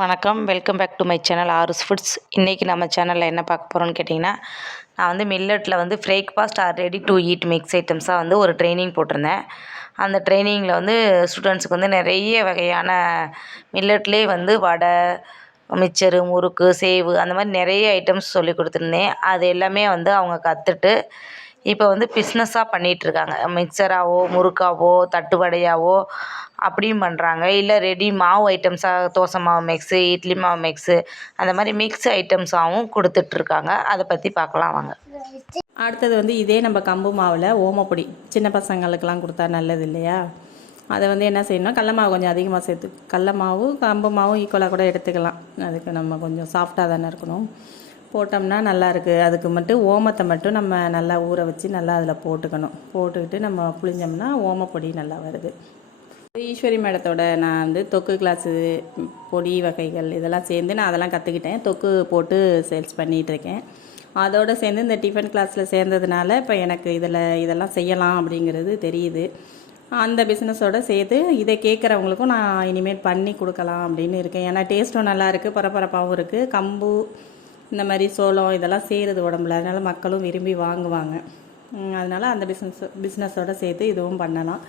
வணக்கம். Welcome back to my channel R's foods இன்றைக்கி நம்ம சேனலில் என்ன பார்க்க போகிறோன்னு கேட்டிங்கன்னா நான் வந்து மில்லட்டில் வந்து breakfast or ready to eat mix ஐட்டம்ஸாக வந்து ஒரு ட்ரைனிங் போட்டிருந்தேன். அந்த ட்ரைனிங்கில் வந்து ஸ்டூடெண்ட்ஸுக்கு வந்து நிறைய வகையான மில்லட்லேயே வந்து வடை மிச்சரு முறுக்கு சேவு அந்த மாதிரி நிறைய ஐட்டம்ஸ் சொல்லி கொடுத்துருந்தேன். அது எல்லாமே வந்து அவங்க கற்றுட்டு இப்போ வந்து பிஸ்னஸாக பண்ணிகிட்ருக்காங்க மிக்சராகவோ முறுக்காவோ தட்டுவடையாவோ அப்படியும் பண்ணுறாங்க இல்லை ரெடி மாவு ஐட்டம்ஸாக தோசை மாவு மிக்ஸு இட்லி மாவு மிக்ஸு அந்த மாதிரி மிக்ஸ் ஐட்டம்ஸாகவும் கொடுத்துட்ருக்காங்க அதை பற்றி பார்க்கலாம் வாங்க. அடுத்தது வந்து இதே நம்ம கம்பு மாவில் ஓமப்பொடி. சின்ன பசங்களுக்கெல்லாம் கொடுத்தா நல்லது இல்லையா? அதை வந்து என்ன செய்யணும்? கடல மாவு கொஞ்சம் அதிகமாக சேர்த்து கடல மாவு கம்பு மாவும் ஈக்குவலாக கூட எடுத்துக்கலாம். அதுக்கு நம்ம கொஞ்சம் சாஃப்டாக தானே இருக்கணும். போட்டோம்னா நல்லாயிருக்கு. அதுக்கு மட்டும் ஓமத்தை மட்டும் நம்ம நல்லா ஊற வச்சு நல்லா அதில் போட்டுக்கணும். போட்டுக்கிட்டு நம்ம புளிஞ்சோம்னா ஓமப்பொடி நல்லா வருது. ஈஸ்வரி மேடத்தோட நான் வந்து தொக்கு கிளாஸு பொடி வகைகள் இதெல்லாம் சேர்ந்து நான் அதெல்லாம் கற்றுக்கிட்டேன் தொக்கு போட்டு சேல்ஸ் பண்ணிகிட்ருக்கேன். அதோடு சேர்ந்து இந்த டிஃபன் கிளாஸில் சேர்ந்ததுனால இப்போ எனக்கு இதில் இதெல்லாம் செய்யலாம் அப்படிங்கிறது தெரியுது. அந்த பிஸ்னஸோடு சேர்த்து இதை கேட்குறவங்களுக்கும் நான் இனிமேல் பண்ணி கொடுக்கலாம் அப்படின்னு இருக்கேன். ஏன்னா டேஸ்ட்டும் நல்லா இருக்குது பரபரப்பாகவும் இருக்குது கம்பு இந்த மாதிரி சோளம் இதெல்லாம் செய்கிறது உடம்புல. அதனால் மக்களும் விரும்பி வாங்குவாங்க. அதனால் அந்த பிஸ்னஸ் பிஸ்னஸோடு சேர்த்து இதுவும் பண்ணலாம்.